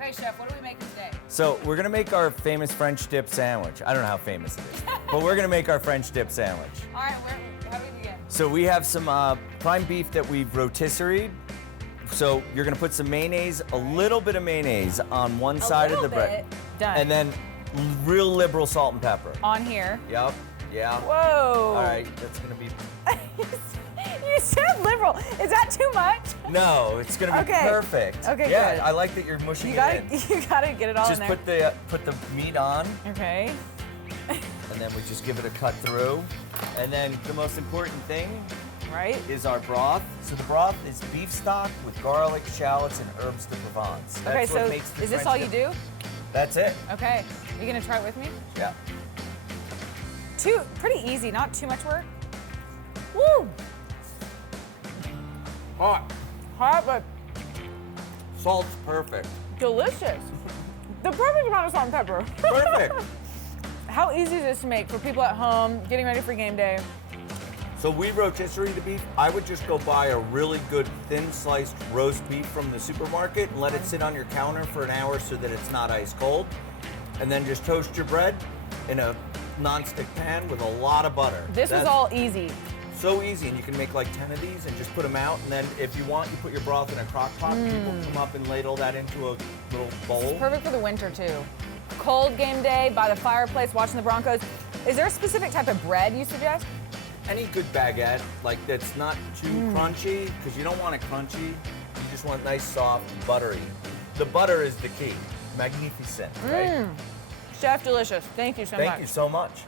Okay, Chef, what are we making today? So we're gonna make our famous French dip sandwich. I don't know how famous it is, but we're gonna make our French dip sandwich. All right, how do we begin? So we have some prime beef that we've rotisseried. So you're gonna put some mayonnaise, a little bit of mayonnaise on one side of the bread. Done. And then real liberal salt and pepper. On here. Yep, yeah. Whoa. All right, that's gonna be. You said liberal. Is that too much? No, it's gonna be perfect. Okay, yeah, good. I like that you're mushing You it in. you gotta get it all Just in there. put the meat on. Okay. And then we just give it a cut through. And then the most important thing Right. is our broth. So the broth is beef stock with garlic, shallots, and herbs de Provence. That's Okay, what so makes the is this French all you dip. do? That's it. Okay. Are you gonna try it with me? Yeah. Pretty easy, not too much work. Woo! Hot. Hot, but Salt's perfect. delicious. The perfect amount of salt and pepper. Perfect. How easy is this to make for people at home, getting ready for game day? So we rotisserie the beef. I would just go buy a really good thin sliced roast beef from the supermarket and let it sit on your counter for an hour so that it's not ice cold. And then just toast your bread in a non-stick pan with a lot of butter. This is all easy. So easy, and you can make like 10 of these and just put them out, and then if you want, you put your broth in a crock pot. People come up and ladle that into a little bowl. It's perfect for the winter too. Cold game day by the fireplace watching the Broncos. Is there a specific type of bread you suggest? Any good baguette, like that's not too crunchy, because you don't want it crunchy. You just want nice, soft, buttery. The butter is the key. Magnificent, right? Chef, delicious. Thank you so much. Thank you so much.